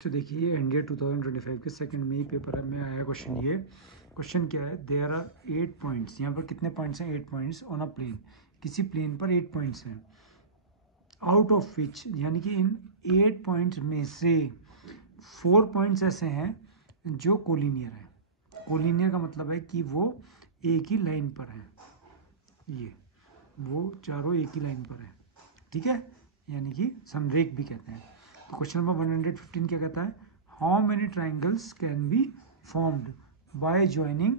तो देखिए एनडीए 2025 के सेकंड में ही पेपर में आया क्वेश्चन। ये क्वेश्चन क्या है, देयर आर 8 पॉइंट्स। यहाँ पर कितने पॉइंट्स हैं? 8 पॉइंट्स ऑन अ प्लेन। किसी प्लेन पर 8 पॉइंट्स हैं, आउट ऑफ विच, यानी कि इन 8 पॉइंट्स में से 4 पॉइंट्स ऐसे हैं जो कोलिनियर है। कोलिनियर का मतलब है कि वो एक ही लाइन पर है। ये वो चारों एक ही लाइन पर है, ठीक है, यानी कि समरेख भी कहते हैं। तो क्वेश्चन नंबर 115 क्या कहता है? How many triangles can be formed by joining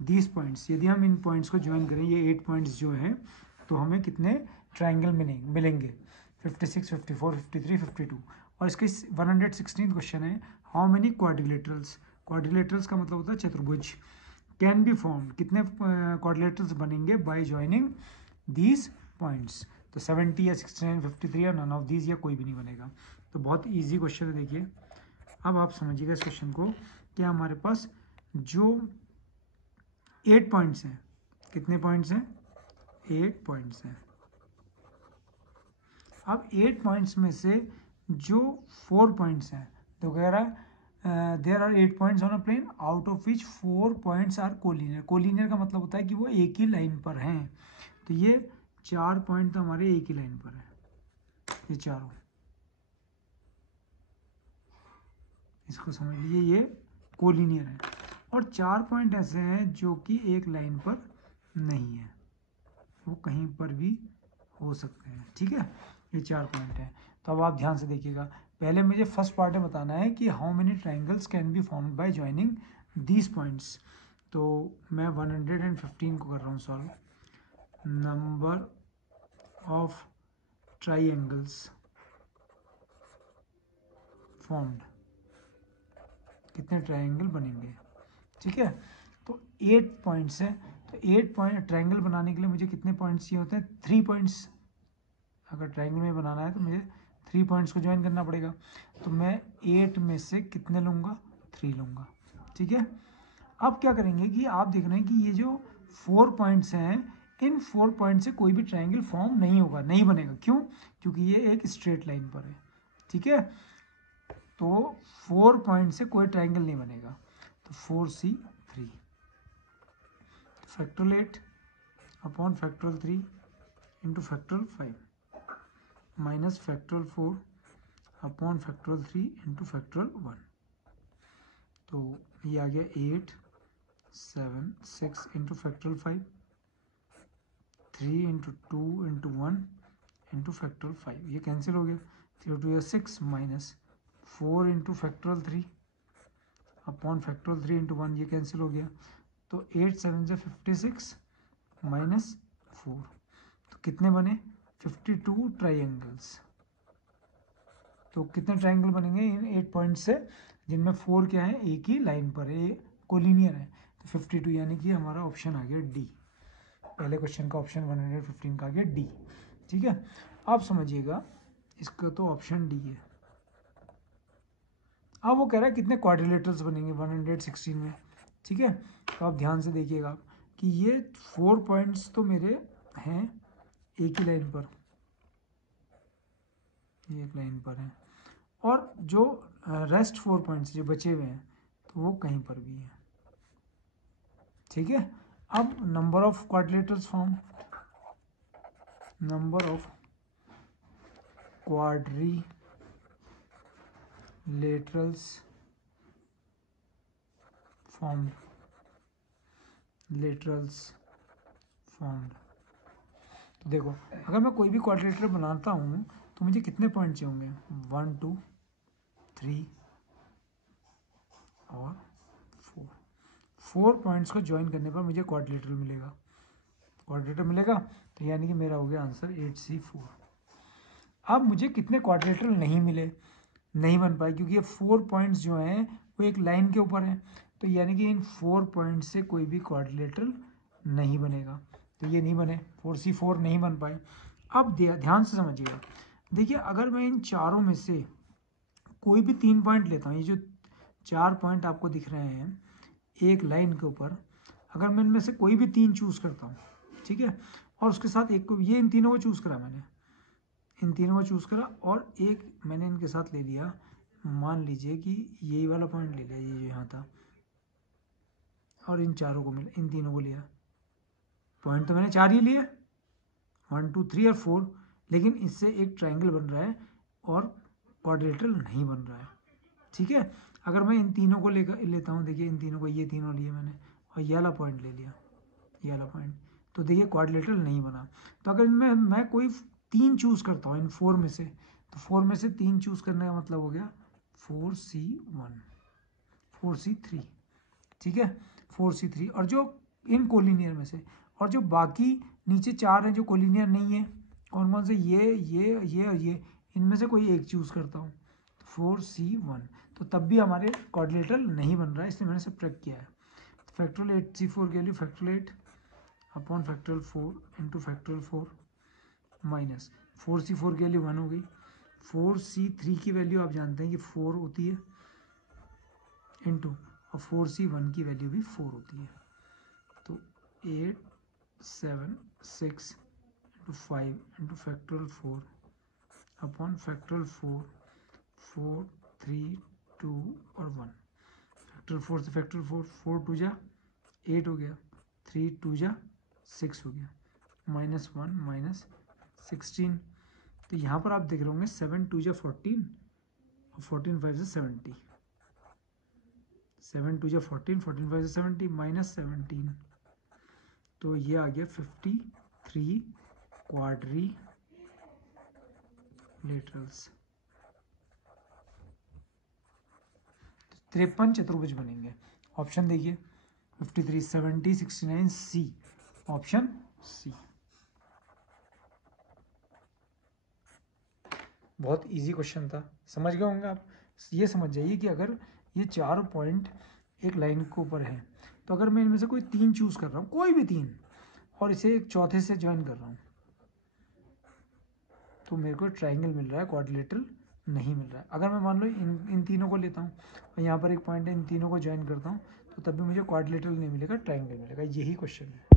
these points. यदि हम इन पॉइंट्स को ज्वाइन करें, ये 8 पॉइंट्स जो हैं, तो हमें कितने ट्राइंगल मिलेंगे? 56, 54, 53, 52। और इसके 116 क्वेश्चन है, हाउ मेनी क्वाड्रिलेटरल्स। क्वाड्रिलेटरल्स का मतलब होता है चतुर्भुज। कैन बी फॉर्म्ड, कितने क्वाड्रिलेटरल्स बनेंगे बाय ज्वाइनिंग दीज पॉइंट्स। तो 70 या 69, 53 या नन ऑफ दीज, या कोई भी नहीं बनेगा। तो बहुत इजी क्वेश्चन है। देखिए अब आप समझिएगा इस क्वेश्चन को, क्या हमारे पास जो 8 पॉइंट्स हैं, कितने पॉइंट्स हैं? 8 पॉइंट्स हैं। अब 8 पॉइंट्स में से जो 4 पॉइंट्स हैं, तो कह रहा है there are 8 points on a plane out of which 4 points are collinear. Collinear का मतलब होता है कि वो एक ही लाइन पर हैं। तो ये 4 पॉइंट तो हमारे एक ही लाइन पर है, ये चारों। इसको समझ लीजिए, ये कोलिनियर है। और 4 पॉइंट ऐसे हैं जो कि एक लाइन पर नहीं है, वो कहीं पर भी हो सकते हैं, ठीक है। ये 4 पॉइंट है। तो अब आप ध्यान से देखिएगा, पहले मुझे फर्स्ट पार्ट में बताना है कि how many triangles can be formed by joining these points. तो मैं 115 को कर रहा हूँ solve. Number of triangles formed, कितने ट्राइंगल बनेंगे, ठीक है। तो 8 पॉइंट्स हैं, तो 8 पॉइंट ट्राइंगल बनाने के लिए मुझे कितने पॉइंट्स चाहिए होते हैं? 3 पॉइंट्स। अगर ट्राइंगल में बनाना है तो मुझे 3 पॉइंट्स को ज्वाइन करना पड़ेगा। तो मैं 8 में से कितने लूँगा? 3 लूँगा, ठीक है। अब क्या करेंगे कि आप देख रहे हैं कि ये जो 4 पॉइंट्स हैं, इन 4 पॉइंट से कोई भी ट्राइंगल फॉर्म नहीं होगा, नहीं बनेगा। क्यों? क्योंकि ये एक स्ट्रेट लाइन पर है, ठीक है। तो 4 पॉइंट से कोई ट्राइंगल नहीं बनेगा। तो 4c3 factorial 8 upon factorial 3 into factorial 5 minus factorial 4 upon factorial 3 into factorial 1। तो ये आ गया 8, 7, 6 into factorial 5, 3 into 2 into 1 into factorial 5। ये कैंसिल हो गया, 3 2 6 minus 4 into factorial 3 upon factorial 3 into 1, ये कैंसिल हो गया। तो 8 7 से 56 माइनस 4, तो कितने बने? 52 ट्राइंगल्स। तो कितने ट्राइंगल बनेंगे इन 8 पॉइंट से, जिनमें 4 क्या है? एक ही लाइन पर है, कोलिनियर है। तो 52, यानी कि हमारा ऑप्शन आ गया डी। पहले क्वेश्चन का ऑप्शन 115 का आ गया डी, ठीक है। अब समझिएगा, इसका तो ऑप्शन डी है। अब वो कह रहा है कितने क्वाड्रिलेटरल्स बनेंगे 116 में, ठीक है। तो आप ध्यान से देखिएगा कि ये 4 पॉइंट्स तो मेरे हैं एक ही लाइन पर, एक लाइन पर है, और जो रेस्ट 4 पॉइंट्स जो बचे हुए हैं, तो वो कहीं पर भी हैं, ठीक है। अब number of quadrilaterals form, number of quadrilaterals formed, laterals formed. तो देखो, अगर मैं कोई भी क्वाड्रिलेटरल बनाता हूँ तो मुझे कितने पॉइंट चाहिए होंगे? 1 2 3 और 4 पॉइंट्स को ज्वाइन करने पर मुझे क्वाड्रिलेटरल मिलेगा। क्वाड्रिलेटरल मिलेगा, तो यानी कि मेरा हो गया आंसर 8c4। अब मुझे कितने क्वाड्रिलेटरल नहीं मिले, नहीं बन पाए, क्योंकि ये 4 पॉइंट्स जो हैं वो एक लाइन के ऊपर हैं। तो यानी कि इन 4 पॉइंट्स से कोई भी क्वाड्रिलेटरल नहीं बनेगा, तो ये नहीं बने, 4c4 नहीं बन पाए। अब ध्यान से समझिएगा, देखिए अगर मैं इन चारों में से कोई भी 3 पॉइंट लेता हूँ, ये जो 4 पॉइंट आपको दिख रहे हैं एक लाइन के ऊपर, अगर मैं इनमें से कोई भी 3 चूज़ करता हूँ, ठीक है, और उसके साथ एक को, ये इन तीनों को चूज़ करा मैंने, इन तीनों को चूज़ करा, और एक मैंने इनके साथ ले लिया मान लीजिए कि यही वाला पॉइंट ले लिया, ये जो यहाँ था, और इन चारों को मिला, इन तीनों को लिया, पॉइंट तो मैंने 4 ही लिए, 1 2 3 और 4, लेकिन इससे एक ट्राइंगल बन रहा है और क्वाड्रिलेटरल नहीं बन रहा है। ठीक है, अगर मैं इन तीनों को लेता हूँ, देखिए इन तीनों को, ये तीनों लिए मैंने और ये वाला पॉइंट ले लिया, ये वाला पॉइंट, तो देखिए क्वाड्रिलेटरल नहीं बना। तो अगर इनमें मैं कोई 3 चूज़ करता हूँ इन 4 में से, तो 4 में से 3 चूज़ करने का मतलब हो गया 4C1 4C3, ठीक है, 4C3, और जो इन कोलिनियर में से, और जो बाकी नीचे 4 हैं जो कोलिनियर नहीं है, कौन कौन से, ये और ये, इनमें से कोई एक चूज़ करता हूँ, 4C1, तो तब भी हमारे क्वाड्रिलेटरल नहीं बन रहा है, इसलिए मैंने सब्ट्रैक्ट किया है। फैक्टोरियल 8C4 की value factorial 8 upon factorial 4 into factorial 4 minus 4C4 की वैल्यू 1 हो गई, 4C3 की वैल्यू आप जानते हैं कि 4 होती है, इंटू और 4C1 की वैल्यू भी 4 होती है, तो 8 7 6 into 5 into factorial 4 upon factorial 4 4 3 2 और 1, फैक्टोरियल 4 से फैक्टोरियल 4, 4 2 जा 8 हो गया, 3 2 जा 6 हो गया, -1 माइनस 16, तो यहाँ पर आप देख रहे होंगे 7 2 जा 14 और 14 5 से 70, 7 2 जा 14 14 5 से 70 माइनस 17, तो ये आ गया 53 क्वाड्रिलेटरल्स, 53 चतुर्भुज बनेंगे। ऑप्शन देखिए 53 70 69 सी, ऑप्शन सी। बहुत इजी क्वेश्चन था, समझ गए होंगे आप। ये समझ जाइए कि अगर ये 4 पॉइंट एक लाइन के ऊपर है, तो अगर मैं इनमें से कोई 3 चूज कर रहा हूँ, कोई भी 3, और इसे एक चौथे से ज्वाइन कर रहा हूँ, तो मेरे को ट्राइंगल मिल रहा है, क्वाड्रिलेटरल नहीं मिल रहा है। अगर मैं मान लो इन तीनों को लेता हूँ और यहाँ पर एक पॉइंट है, इन तीनों को ज्वाइन करता हूँ, तो तब भी मुझे क्वाड्रिलेटरल नहीं मिलेगा, ट्राइंगल मिलेगा। यही क्वेश्चन है।